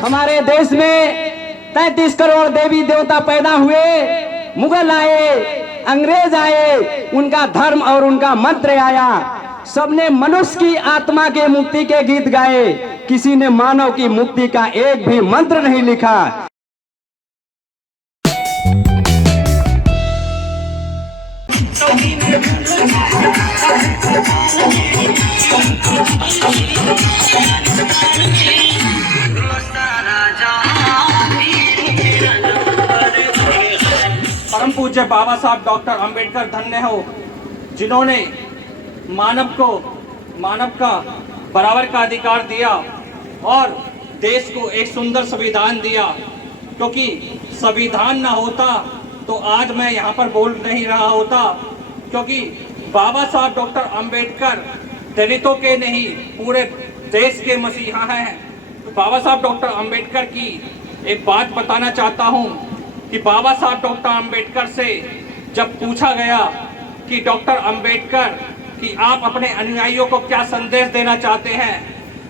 हमारे देश में 33 करोड़ देवी देवता पैदा हुए, मुगल आए, अंग्रेज आए, उनका धर्म और उनका मंत्र आया। सबने मनुष्य की आत्मा के मुक्ति के गीत गाए, किसी ने मानव की मुक्ति का एक भी मंत्र नहीं लिखा। परम पूज्य बाबा साहब डॉक्टर अंबेडकर धन्य हो, जिन्होंने मानव का बराबर का अधिकार दिया और देश को एक सुंदर संविधान दिया। क्योंकि संविधान ना होता तो आज मैं यहाँ पर बोल नहीं रहा होता, क्योंकि बाबा साहब डॉक्टर अंबेडकर दलितों के नहीं पूरे देश के मसीहा हैं। तो बाबा साहब डॉक्टर अंबेडकर की एक बात बताना चाहता हूँ कि बाबा साहब डॉक्टर अंबेडकर से जब पूछा गया कि डॉक्टर अंबेडकर कि आप अपने अनुयायियों को क्या संदेश देना चाहते हैं,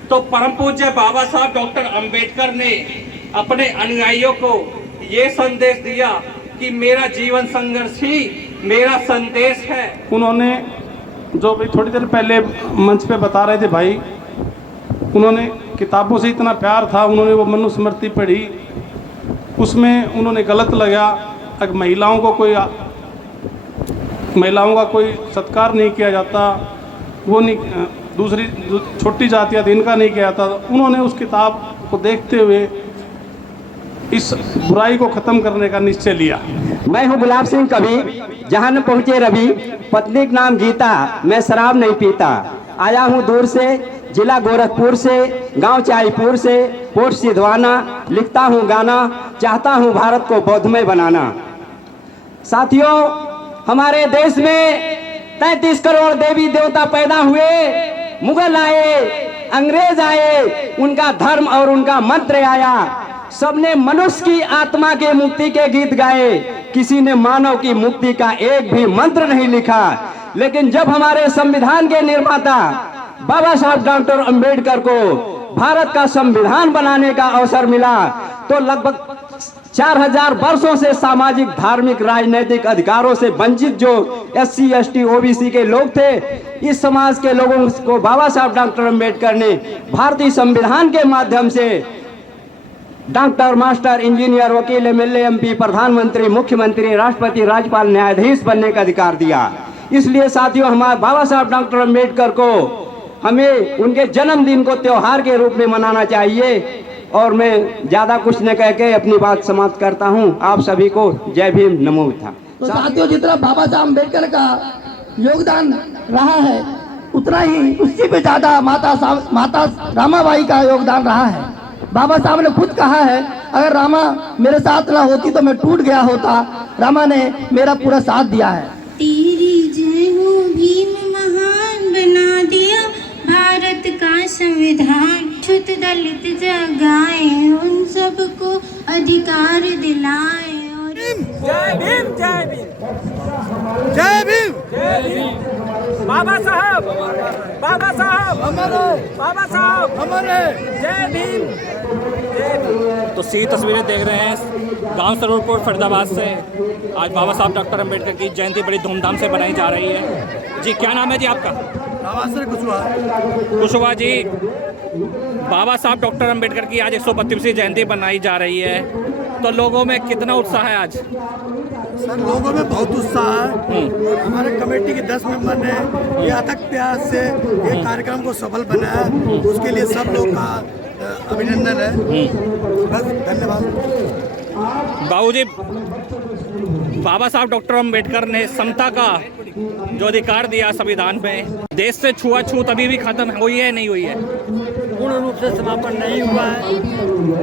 तो परम पूज्य बाबा साहब डॉक्टर अंबेडकर ने अपने अनुयायियों को ये संदेश दिया कि मेरा जीवन संघर्ष ही मेरा संदेश है। उन्होंने जो भी थोड़ी देर पहले मंच पे बता रहे थे भाई, उन्होंने किताबों से इतना प्यार था, उन्होंने वो मनुस्मृति पढ़ी, उसमें उन्होंने गलत लगा अगर महिलाओं का कोई सत्कार नहीं किया जाता, वो नहीं दूसरी छोटी जातियाँ थी इनका नहीं किया जाता। उन्होंने उस किताब को देखते हुए इस बुराई को ख़त्म करने का निश्चय लिया। मैं हूँ गुलाब सिंह कवि, जहाँ न पहुँचे रवि, पत्नी का नाम गीता, मैं शराब नहीं पीता। आया हूँ दूर से, जिला गोरखपुर से, गांव चाईपुर से, पोस्ट सिधवाना, लिखता हूँ गाना, चाहता हूँ भारत को बौद्धमय बनाना। साथियों, हमारे देश में 33 करोड़ देवी देवता पैदा हुए, मुगल आए, अंग्रेज आए, उनका धर्म और उनका मंत्र आया। सबने मनुष्य की आत्मा के मुक्ति के गीत गाए, किसी ने मानव की मुक्ति का एक भी मंत्र नहीं लिखा। लेकिन जब हमारे संविधान के निर्माता बाबा साहब डॉक्टर अंबेडकर को भारत का संविधान बनाने का अवसर मिला, तो लगभग 4000 वर्षों से सामाजिक, धार्मिक, राजनीतिक अधिकारों से वंचित जो SC, ST, OBC के लोग थे, इस समाज के लोगों को बाबा साहब डॉक्टर अंबेडकर ने भारतीय संविधान के माध्यम से डॉक्टर, मास्टर, इंजीनियर, वकील, MLA, MP, प्रधानमंत्री, मुख्यमंत्री, राष्ट्रपति, राज्यपाल, न्यायाधीश बनने का अधिकार दिया। इसलिए साथियों, हमारे बाबा साहब डॉक्टर अंबेडकर को हमें उनके जन्मदिन को त्योहार के रूप में मनाना चाहिए। और मैं ज़्यादा कुछ न कह के अपनी बात समाप्त करता हूँ। आप सभी को जय भीम, नमो बुद्धाय। तो साथियों, जितना बाबा साहब अम्बेडकर का योगदान रहा है, उतना ही उससे भी ज़्यादा माता रामाबाई का योगदान रहा है। बाबा साहब ने खुद कहा है, अगर रामा मेरे साथ ना होती तो मैं टूट गया होता। रामा ने मेरा पूरा साथ दिया है। तेरी जय हो भीम, महान बना दिया भारत का संविधान। छुत दलित जगाए, उन सबको अधिकार दिलाए। जय भीम, जय भीम, जय भीम, जय भीम। बाबा साहब, बाबा साहब हमारे, बाबा साहब हमारे, जय भीम, जय भीम। तो सी तस्वीरें देख रहे हैं गांव सरोरपुर फरीदाबाद से। आज बाबा साहब डॉक्टर अंबेडकर की जयंती बड़ी धूमधाम से मनाई जा रही है। जी, क्या नाम है जी आपका? कुशवाहा जी। बाबा साहब डॉक्टर अंबेडकर की आज 132वीं जयंती मनाई जा रही है, तो लोगों में कितना उत्साह है आज? सर, लोगों में बहुत उत्साह है। हमारे कमेटी के 10 मेंबर ने ये अथक प्रयास से ये कार्यक्रम को सफल बनाया, उसके लिए सब लोग का अभिनंदन है। बस, धन्यवाद। बाबूजी, बाबा साहब डॉक्टर अंबेडकर ने समता का जो अधिकार दिया संविधान में, देश से छुआछूत अभी भी खत्म हुई है, नहीं हुई है? पूर्ण रूप से समापन नहीं हुआ है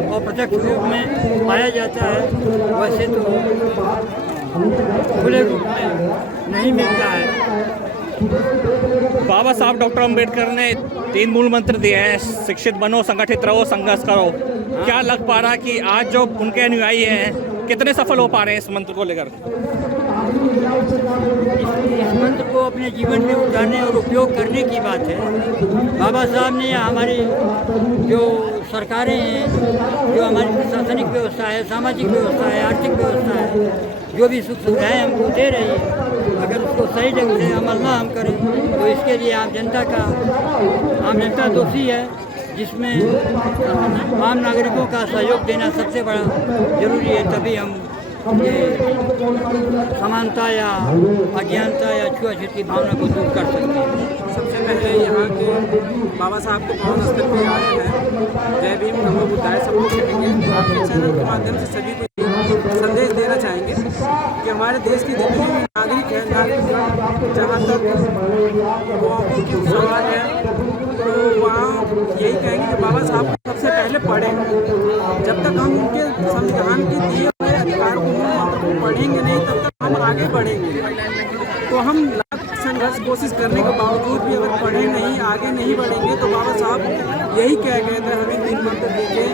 और प्रत्यक्ष रूप में पाया जाता है, वैसे तो खुले रूप में नहीं मिलता है। बाबा साहब डॉक्टर अंबेडकर ने 3 मूल मंत्र दिए हैं, शिक्षित बनो, संगठित रहो, संघर्ष करो। क्या लग पा रहा कि आज जो उनके अनुयायी हैं कितने सफल हो पा रहे हैं इस मंत्र को लेकर? मंत्र को अपने जीवन में उतारने और उपयोग करने की बात है। बाबा साहब ने हमारी जो सरकारें हैं, जो हमारी प्रशासनिक व्यवस्था है, सामाजिक व्यवस्था है, आर्थिक व्यवस्था है, जो भी सुख सुविधाएँ हमको दे रही है, अगर उसको सही ढंग से अमल ना हम करें तो इसके लिए आम जनता दोषी है, जिसमें आम नागरिकों का सहयोग देना सबसे बड़ा जरूरी है। तभी हम ये समानता या अज्ञानता या छुआछूत की भावना को दूर कर सकते हैं। सबसे पहले यहाँ के बाबा साहब को पावन स्थल पे आए हैं। जय भीम नमो बुद्धाय सब कुछ कहेंगे। आपके चैनल के माध्यम से सभी को संदेश देना चाहेंगे कि हमारे देश के जितने भी नागरिक हैं, जहाँ तक गाँवों की सवाल है तो वहाँ यही कहेंगे कि बाबा साहब को सबसे पहले पढ़ें। जब तक हम उनके संविधान के दिए हुए अधिकार को पढ़ेंगे नहीं, तब तक हम आगे बढ़ेंगे। तो हम लाख संघर्ष कोशिश करने के बावजूद भी अगर पढ़े नहीं, आगे नहीं बढ़ेंगे, तो बाबा साहब यही कह गए थे हमें 3 मंत्र देके,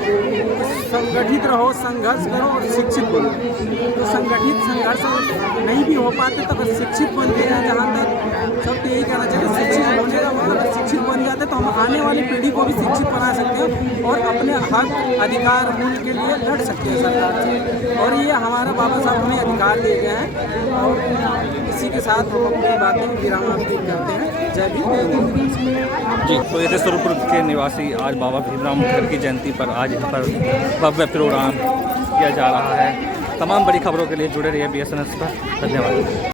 संगठित रहो, संघर्ष करो और शिक्षित बनो। तो संगठित संघर्ष नहीं भी हो पाते तो अगर शिक्षित बनते हैं, जहाँ तक सबको यही कहना चाहिए, शिक्षित होने का मतलब अगर शिक्षित बन जाते तो हम आने वाली पीढ़ी को भी शिक्षित बना सकते हैं और अपने हक अधिकार मूल्य के लिए लड़ सकते हैं सरकार से। और ये हमारा बाबा साहब हमें अधिकार दे गए हैं और इसी के साथ हम अपनी बातें विराम करते हैं। जय भीम। जी, तो ये स्वरूपुर के निवासी आज बाबा भीमराव अम्बेडकर की जयंती पर आज यहाँ पर भव्य प्रोग्राम किया जा रहा है। तमाम बड़ी खबरों के लिए जुड़े रहिए BSNS पर। धन्यवाद।